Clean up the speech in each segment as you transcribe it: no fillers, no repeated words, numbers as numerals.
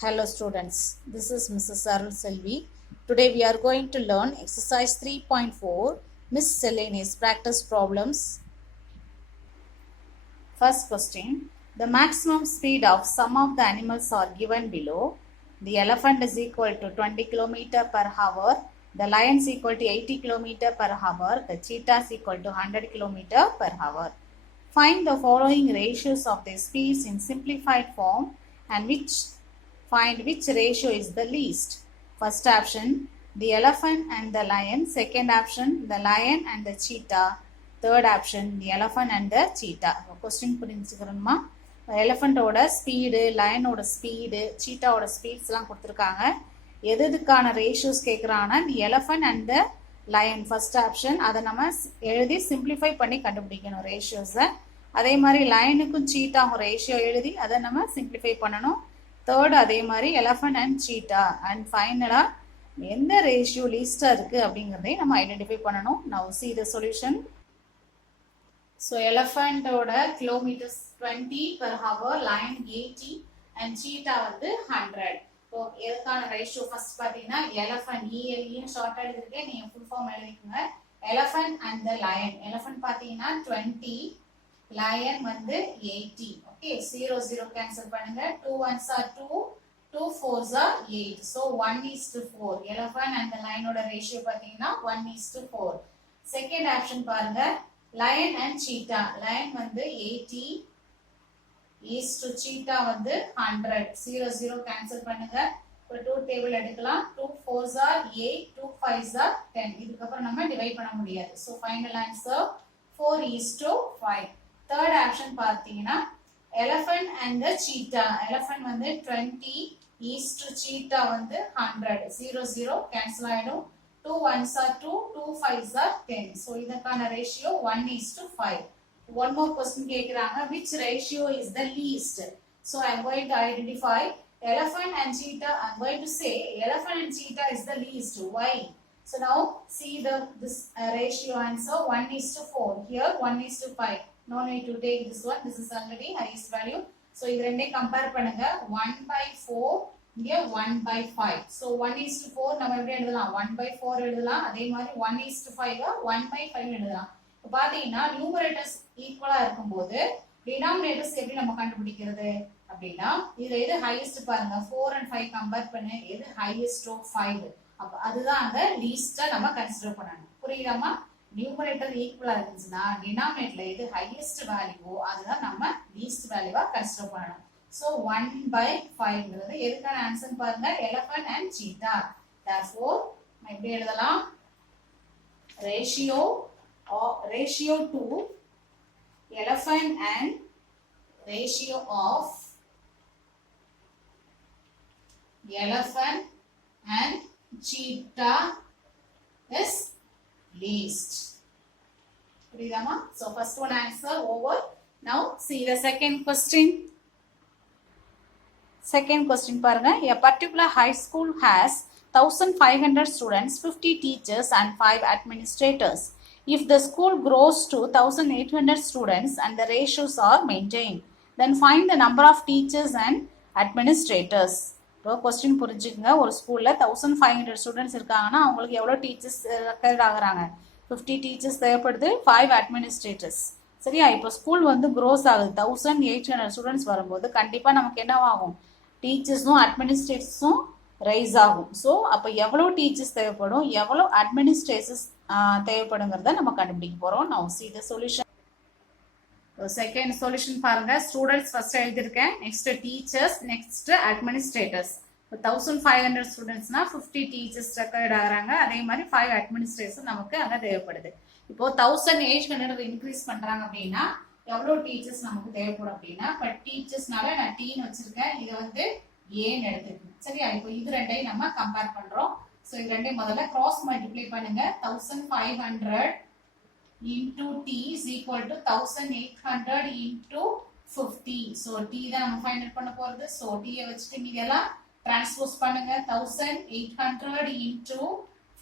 Hello students, this is Mrs. Arul Selvi. Today we are going to learn exercise 3.4 miscellaneous practice problems. First question, the maximum speed of some of the animals are given below. The elephant is equal to 20 km per hour, the lion is equal to 80 km per hour, the cheetah is equal to 100 km per hour. Find the following ratios of their speeds in simplified form and find which ratio is the least. First option, the elephant and the lion. Second option, the lion and the cheetah. Third option, the elephant and the cheetah. Question புரிஞ்சுக்கிறோமா? எலஃபண்டோட speed, லயனோட speed, சீட்டாவோட ஸ்பீட்ஸ்லாம் கொடுத்துருக்காங்க. எதுக்கான ratios கேட்குறாங்கன்னா the elephant and the lion first option. அதை நம்ம எழுதி சிம்பிளிஃபை பண்ணி கண்டுபிடிக்கணும் ரேஷியோஸை. அதே மாதிரி லயனுக்கும் சீட்டாகும் ரேஷியோ எழுதி அதை நம்ம சிம்பிளிஃபை பண்ணணும். தேர்ட் அதே மாதிரி எலஃபண்ட் அண்ட் சீட்டா. அண்ட் ஃபைனலாக எந்த ரேஷியோ லீஸ்டாக இருக்குது அப்படிங்கிறதையும் நம்ம ஐடென்டிஃபை பண்ணணும். Now see the solution. So எலஃபண்டோட kilometers 20 per hour, lion 80 and cheetah வந்து 100. ஸோ எதுக்கான ரேஷியோ ஃபர்ஸ்ட் பார்த்தீங்கன்னா எலஃபண்ட் இஎல்இன்னு ஷார்ட் எழுதிருக்கேன், நீங்கள் ஃபுல் ஃபார்ம் எழுதிக்கோங்க. Elephant and the lion. Elephant பார்த்தீங்கன்னா 20, lion வந்து 80. ஓகே, 0 0 கேன்சல் பண்ணுங்க. 2 1s are 2, 2 4s are 8. So 1:4. elephant and the lion ஓட ரேஷியோ பாத்தீங்கன்னா 1:4. செகண்ட் ஆப்ஷன் பாருங்க, lion and cheetah. lion வந்து 80 is to cheetah வந்து 100. 0 0 கேன்சல் பண்ணுங்க. ஒரு 2 டேபிள் எடுக்கலாம். 2 4s are 8, 2 5s are 10. இதுக்கு அப்புறம் நம்ம டிவைட் பண்ண முடியாது. So final answer 4:5. Third option பார்த்தீங்கன்னா elephant and the cheetah. Elephant வந்து 20 ஈஸ் டு சீட்டா வந்து 100. 0 0 கேன்சல் ஆயிடும். 2 1s are 2, 2 5s are 10. ஸோ இதற்கான ரேஷியோ 1:5. ஒன் மோர் கொஸ்டின் கேட்குறாங்க, which ratio is the least? So I am going to identify elephant and cheetah. I am going to say elephant and cheetah is the least. Why? So now see this ratio answer 1:4. Here 1:5. No need to take this one. This is already highest value. So இது ரெண்டே கம்பேர் பண்ணுங்க. 1/4 இங்க 1/5. So 1:4 நம்ம எப்படி எழுதலாம்? 1/4 எழுதலாம். அதே மாதிரி 1:5 1/5 எழுதலாம். இப்போ பாத்தீங்கன்னா நியூமரேட்டர்ஸ் ஈக்குவலா இருக்கும்போது டினாமினேட்டர்ஸ் எப்படி நம்ம கண்டுபிடிக்கிறது அப்படின்னா இதுல எது ஹையஸ்ட் பாருங்க. 4 and 5 கம்பேர் பண்ணு. எது ஹையஸ்டோ 5. அப்ப அதுதான் அங்க லீஸ்டா நம்ம கன்சிடர் பண்ணணும். புரியுதாமா? நியூமரேட்டர் ஈக்குவலா இருந்துச்சுன்னா டினாமினேட்டர்ல எது ஹையஸ்ட் வேல்யூவோ அதுதான் நம்ம லீஸ்ட் வேல்யூவா கன்சிடர் பண்ணணும். சோ 1/5ங்கிறது எதுக்கான ஆன்சர் பாருங்க, எலஃபண்ட் அண்ட் சீட்டா. therefore நம்ம எப்படி எழுதலாம்? ratio to elephant and ratio of elephant and cheetah is least. புரியுதாமா? So first one answer over. Now see the second question. Second question பாருங்க, a particular high school has 1500 students, 50 teachers and 5 administrators. If the school grows to 1800 students and the ratios are maintained, then find the number of teachers and administrators. இப்போ கொஸ்டின் புரிஞ்சுக்கங்க. ஒரு ஸ்கூல்ல 1500 ஸ்டூடெண்ட்ஸ் இருக்காங்கன்னா அவங்களுக்கு எவ்வளோ teachers required ஆகுறாங்க? 50 டீச்சர்ஸ் தேவைப்படுது, 5 அட்மினிஸ்ட்ரேட்டர்ஸ். சரியா? இப்போ ஸ்கூல் வந்து க்ரோஸ் ஆகுது. 1800 ஸ்டூடெண்ட்ஸ் வரும்போது கண்டிப்பாக நமக்கு என்னவாகும்? டீச்சர்ஸும் அட்மினிஸ்ட்ரேட்டர்ஸும் ரைஸ் ஆகும். ஸோ அப்போ எவ்வளோ டீச்சர்ஸ் தேவைப்படும், எவ்வளோ அட்மினிஸ்ட்ரேட்டர்ஸ் தேவைப்படுங்கிறத நம்ம கண்டுபிடிக்க போகிறோம். நான் see the solution. Second solution பாருங்க, ஸ்டூடெண்ட்ஸ் ஃபர்ஸ்ட் எழுதியிருக்கேன், நெக்ஸ்ட் டீச்சர்ஸ், நெக்ஸ்ட் அட்மினிஸ்ட்ரேட்டர்ஸ். இப்போ 1500 ஸ்டூடெண்ட்ஸ்னா 50 டீச்சர்ஸ் ரெக்கயர்ட் ஆகிறாங்க. அதே மாதிரி 5 அட்மினிஸ்ட்ரேட்டர்ஸ் நமக்கு அங்கே தேவைப்படுது. இப்போ 1800 இன்க்ரீஸ் பண்றாங்க அப்படின்னா எவ்வளோ டீச்சர்ஸ் நமக்கு தேவைப்படும் அப்படின்னா, இப்போ டீச்சர்ஸ்னால நான் டீன்னு வச்சிருக்கேன், இதை வந்து ஏன்னு எடுத்துக்கணும். சரியா? இப்போ இது ரெண்டையும் நம்ம கம்பேர் பண்றோம். ஸோ இது ரெண்டையும் முதல்ல கிராஸ் மல்டிப்ளை பண்ணுங்க. 1500 into t is equal to 1800 into 50. So t தான் நம்ம ஃபைண்ட் அவுட் பண்ண போறது. So t வச்சுட்டு மீதியெல்லாம் டிரான்ஸ்போஸ் பண்ணுங்க. 1800 into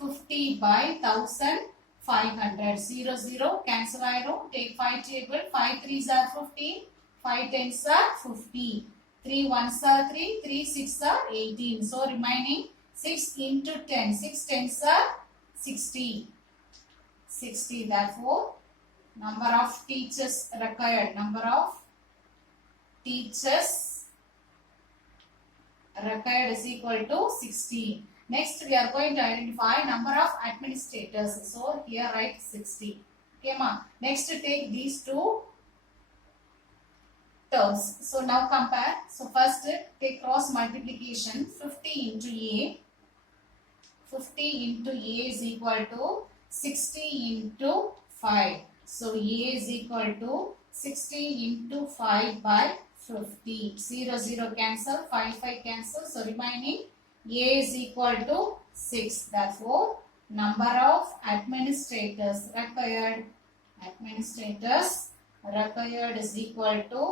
50 by 1500. 0 0 cancel ஆயிடும். Take 5 table. 5 3s are 50, 5 10s are 50. 3 ones are 3, 3 6 are 18. So remaining 6 into 10. 6 tens are 60. 60. Therefore, number of teachers required. Number of teachers required is equal to 60. Next, we are going to identify number of administrators. So here write 60. Okay, ma. Next, take these two terms. So now compare. So first, take cross multiplication. 50 into A. 50 into A is equal to 60 into 5. So A is equal to 60 into 5 by 50. 0, 0 cancel. 5, 5 cancel. So remaining A is equal to 6. Therefore, number of administrators required is equal to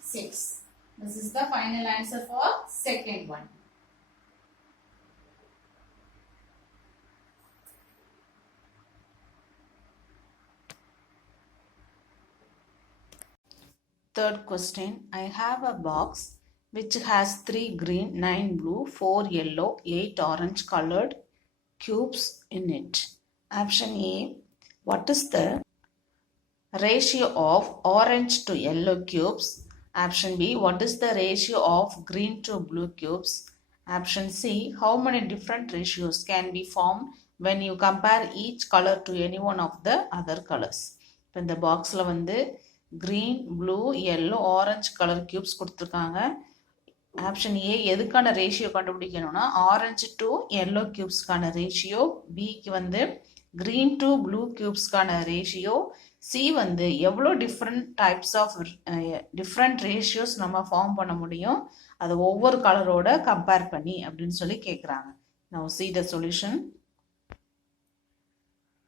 6. This is the final answer for second one. Third question. I have a box which has 3 green, 9 blue, 4 yellow, 8 orange colored cubes in it. Option A. What is the ratio of orange to yellow cubes? Option B. What is the ratio of green to blue cubes? Option C. How many different ratios can be formed when you compare each color to any one of the other colors? இப்போ இந்த பாக்ஸில் வந்து green, blue, yellow, orange colour cubes கொடுத்துருக்காங்க. Option A எதுக்கான ratio கண்டுபிடிக்கணும்னா orange to yellow கியூப்ஸ்க்கான ratio, பிக்கு வந்து green டு ப்ளூ கியூப்ஸ்க்கான ரேஷியோ, சி வந்து எவ்வளோ டிஃப்ரெண்ட் ரேஷியோஸ் நம்ம ஃபார்ம் பண்ண முடியும் அது ஒவ்வொரு கலரோட கம்பேர் பண்ணி அப்படின்னு சொல்லி கேட்குறாங்க. Now see the solution.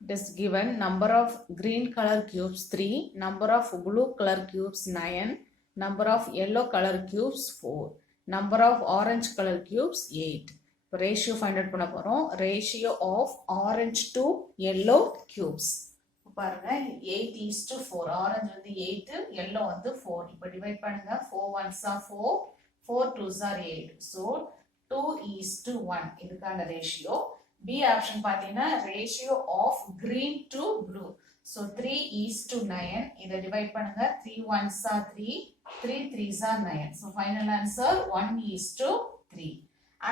It is given number of green color cubes 3, number of blue color cubes 9, number of yellow color cubes 4, number of orange color cubes 8. இப்போ ratio find out பண்ண போறோம். Ratio of orange to yellow cubes. பாருங்க 8:4. ஆரஞ்சு வந்து 8, yellow வந்து 4. இப்போ டிவைட் பண்ணுங்க. 4 ones are 4, 4 twos are 8. So 2:1 இதுக்கான ratio. B option பார்த்தீங்கன்னா ratio of green to blue. So 3:9. இதை டிவைட் பண்ணுங்க. 3 ones are 3, 3 threes are 9. So final answer 1:3.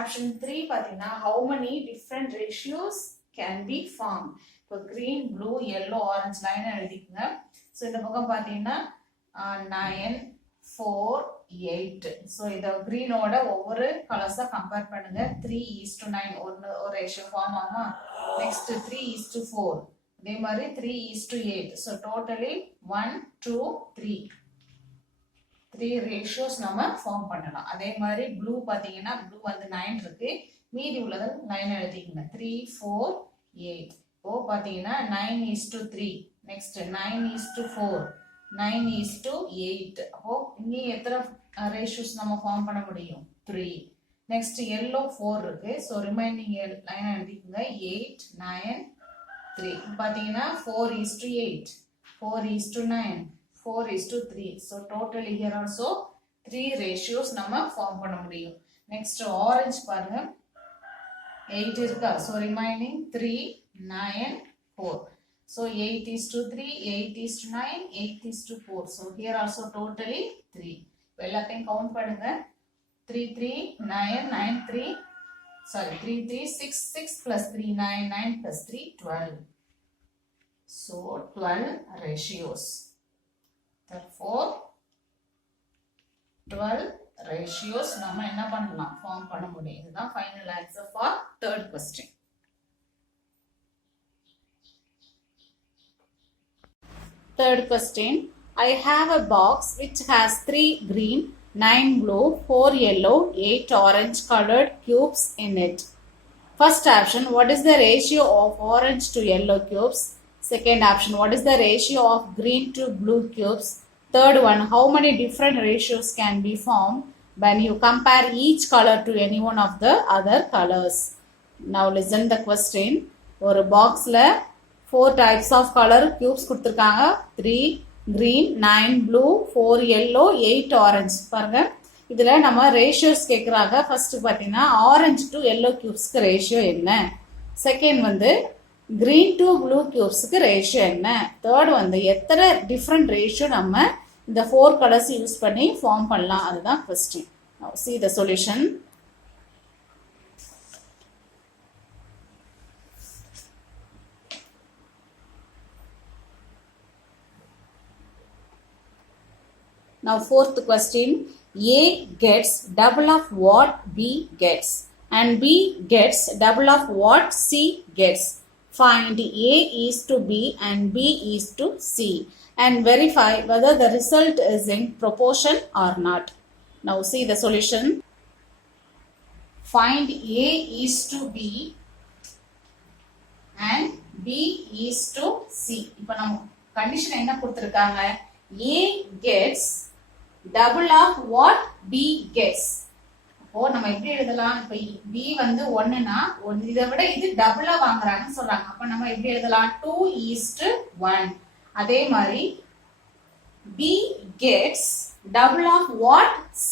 Option 3 பார்த்தீங்கன்னா how many different ratios can be formed? இப்போ green, blue, yellow, orange line எழுதிக்குங்க. So இந்த பக்கம் பார்த்தீங்கன்னா 9, 4, 8. ஸோ இதை greenோட ஒவ்வொரு கலர்ஸாக கம்பேர் பண்ணுங்க. 3:9 ஒரு ரேஷியோ ஃபார்ம் ஆகுமா? நெக்ஸ்ட் 3:4. அதே மாதிரி 3:8. ஸோ டோட்டலி 1, 2, 3 ரேஷியோஸ் நம்ம ஃபார்ம் பண்ணலாம். அதே மாதிரி ப்ளூ பார்த்தீங்கன்னா ப்ளூ வந்து 9 இருக்கு, மீதி உள்ளது 9 எழுதிக்கங்க. 3, 4, 8. இப்போ பார்த்தீங்கன்னா 9:3. நெக்ஸ்ட் 9:4, 9:8. அப்போ இங்கே எத்தனை ரேஷியோஸ் நம்ம ஃபார்ம் பண்ண முடியும்? 3. நெக்ஸ்ட் எல்லோ 4 இருக்கு. ஸோ ரிமைனிங் 9 எழுதிக்கங்க. 8, 9, 3. பார்த்தீங்கன்னா 4:8, 4:9, 4:3. So totally here also 3 ratios நம்ம form பண்ண முடியும். Next orange பாருங்க 8 இருக்கா. So remaining 3, 9, 4. So 8:3, 8:9, 8:4. So here also totally 3. எல்லாத்தையும் கவுண்ட் பண்ணுங்க. 3, 3, 9, 9, 3. Sorry 3, 3, 6, 6 plus 3, 9, 9 plus 3, 12. So 12 ratios. Therefore 12 ratios நம்ம என்ன பண்ணலாம்? ஃபார்ம் பண்ண முடியும். இதுதான் final answer for third question. Third question. I have a box which has 3 green, 9 blue, 4 yellow, 8 orange colored cubes in it. First option, what is the ratio of orange to yellow cubes? Second option, what is the ratio of green to blue cubes? Third one, how many different ratios can be formed when you compare each color to any one of the other colors? Now listen the question. ஒரு பாக்ஸில் 4 types of color cubes கொடுத்துருக்காங்க. 3, green, 9 blue, 4 yellow, 8 orange. பாருங்க இதுல நம்ம ரேஷியோஸ் கேக்குறாங்க. ஃபர்ஸ்ட் பாத்தீங்கன்னா orange to yellow cubesக்கு ரேஷியோ என்ன, செகண்ட் வந்து green to blue cubesக்கு ரேஷியோ என்ன, தேர்ட் வந்து எத்தனை டிஃபரண்ட் ரேஷியோ நம்ம இந்த 4 கலர்ஸ் யூஸ் பண்ணி ஃபார்ம் பண்ணலாம், அதுதான் question. Now see the solution. Now fourth question, A gets double of what B gets and B gets double of what C gets. Find A is to B and B is to C and verify whether the result is in proportion or not. Now see the solution. Find A is to B and B is to C. இப்போ நம்ம கண்டிஷன் என்ன கொடுத்திருக்காங்க, A gets double of what B gets. அப்போ நம்ம எப்படி எழுதலாம், இப்போ B வந்து 1னா இதை விட இது டபுளா வாங்குறாங்கன்னு சொல்றாங்க. அப்ப நம்ம எப்படி எழுதலாம், 2:1. அதே மாதிரி B gets double of what C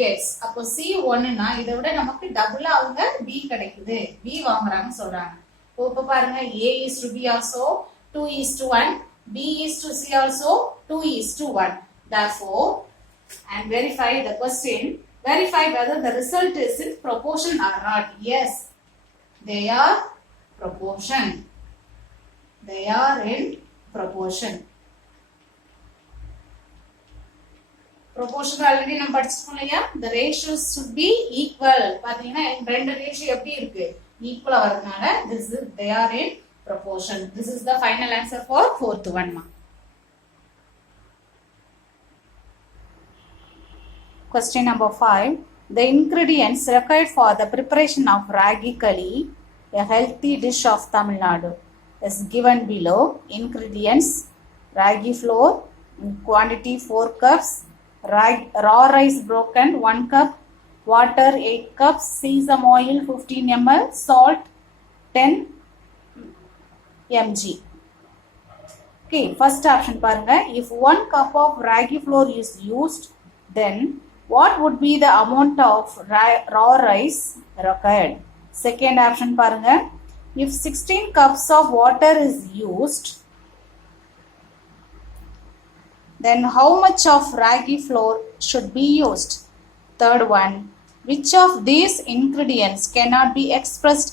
gets. அப்போ C 1னா இதை விட நமக்கு டபுளா அவங்க B கிடைக்குது, B வாங்குறாங்கன்னு சொல்றாங்க. இப்போ பாருங்க A is to B also 2:1, B is to C also 2:1. Therefore, and verify the question, verify whether the result is in proportion or not. Yes, they are proportion. They are in proportion. Proportion already நம்ம படிச்சிருக்கோம் இல்லையா, the ratios should be equal. பாத்தீங்கன்னா ரெண்டு ரேஷியோ எப்படி இருக்கு, ஈக்குவலா வரதுனால they are in proportion. This is the final answer for fourth one. Question number 5. The ingredients required for the preparation of ragi kali, a healthy dish of Tamil Nadu, is given below. Ingredients: ragi flour, quantity 4 cups, raw rice broken 1 cup, water 8 cups, sesame oil 15 ml, salt 10 mg. Okay, first option paranga. If 1 cup of ragi flour is used, then what would be the amount of raw rice required? Second option paranga. If 16 cups of water is used, then how much of ragi flour should be used? Third one. Which of these ingredients cannot be expressed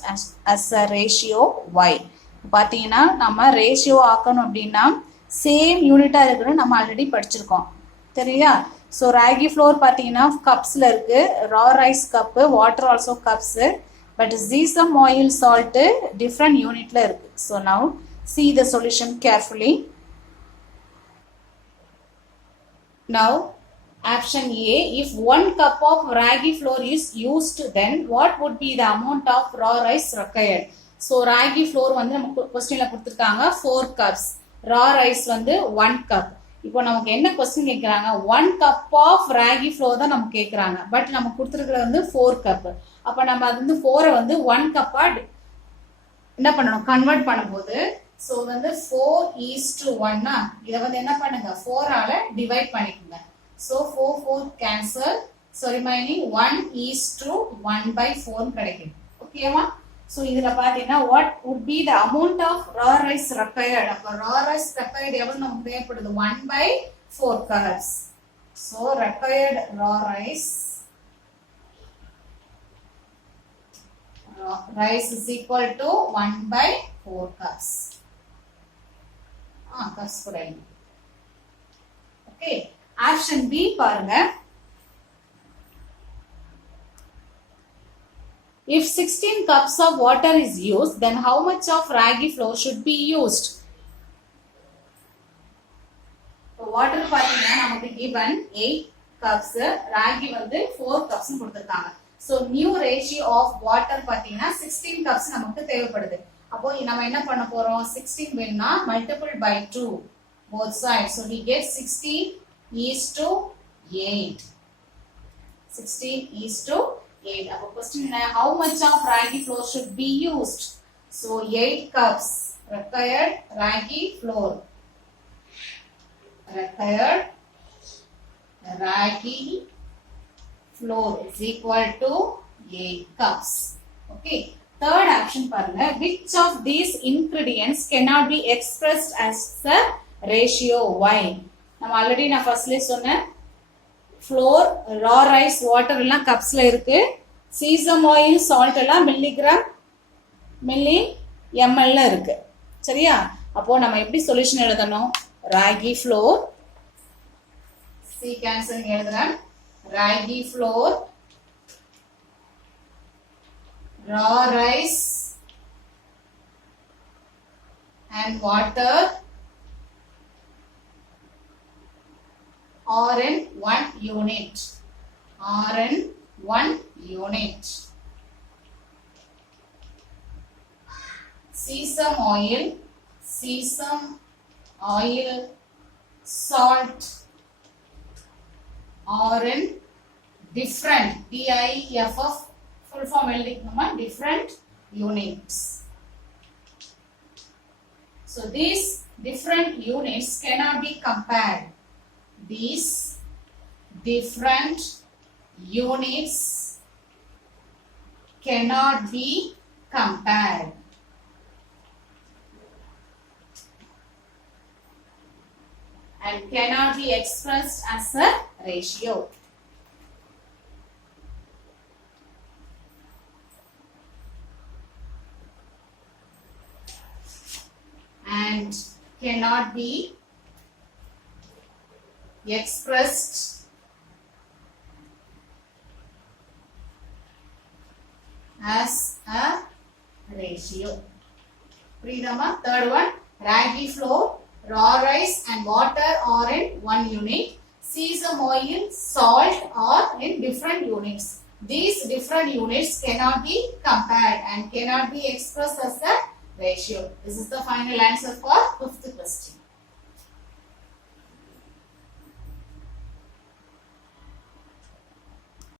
as a ratio? Why? பாத்தீங்கன்னா நம்ம ரேஷியோ ஆக்கணும் அப்படின்னா சேம் யூனிட்டா இருக்குன்னு நம்ம ஆல்ரெடி படிச்சிருக்கோம் சரியா. ஸோ ராகி ஃப்ளோர் பார்த்தீங்கன்னா கப்ஸில் இருக்கு, raw rice cup, water also cups, but sesame oil salt different யூனிட்ல இருக்கு. So now see the solution carefully. Now option A, if 1 cup of ragi flour is used, then what would be the amount of raw rice required? So ragi flour வந்து நம்ம क्वेश्चनல கொடுத்திருக்காங்க 4 cups, raw rice வந்து 1 cup. இப்போ நமக்கு என்ன क्वेश्चन கேக்குறாங்க, 1 cup of ragi flour தான் நமக்கு கேக்குறாங்க, பட் நமக்கு கொடுத்திருக்கிறது வந்து 4 cup. அப்ப நம்ம அது வந்து 4 வந்து 1 cup என்ன பண்ணணும், கன்வர்ட் பண்ணும்போது சோ வந்து 4:1 இத வந்து என்ன பண்ணுங்க 4 ஆல டிவைட் பண்ணிக்கங்க. சோ 4 கேன்சல், சோ ரிமைனிங் 1:1/4 கிடைக்கும். ஓகேவா? So இதுல பாத்தீங்கன்னா what would be the amount of raw rice required? அப்ப raw rice required எவ்வளவு நமக்கு தேவைப்படுது, 1/4 cups. So required raw rice is equal to 1/4 cups. cups கூட okay. Option B பாருங்க. If 16 cups of water is used, then how much of ragi flour should be used? Water பாத்தீங்கன்னா நமக்கு given 8 cups, ragi வந்து 4 cups கொடுத்திருக்காங்க. So new ratio of water பாத்தீங்கன்னா 16 cups நமக்கு தேவைப்படுது. அப்போ நம்ம என்ன பண்ண போறோம், 16 வேணும்னா multiple by 2 both sides. So we get 16:8. 16:8. Our question is how much of ragi flour should be used? So 8 cups required ragi flour. third ragi flour is equal to 8 cups. Okay. Third action பாருங்க. Which of these ingredients cannot be expressed as the ratio? Why? நம்ம ஆல்ரெடி நான் ஃபர்ஸ்ட்லயே சொன்னேன். flour, raw rice, water எல்லாம் கப்ஸ்ல இருக்கு. sesame oil, salt எல்லாம் milligram milli ml இருக்கு. சரியா? அப்போ நம்ம எப்படி சொல்யூஷன் எழுதணும்? ராகி flour C cancel எழுதுறேன். Ragi flour, raw rice and water are in 1 unit. Are in 1 unit. Sesame oil, salt are in different DIFF full form எழுதிக்கணுமா different units. So these different units cannot be compared. These different units cannot be compared. And cannot be expressed as a ratio. And cannot be expressed as a ratio. Freedom. Third one, ragi flour, raw rice and water are in 1 unit. Sesame oil, salt are in different units. These different units cannot be compared and cannot be expressed as a ratio. This is the final answer for 5th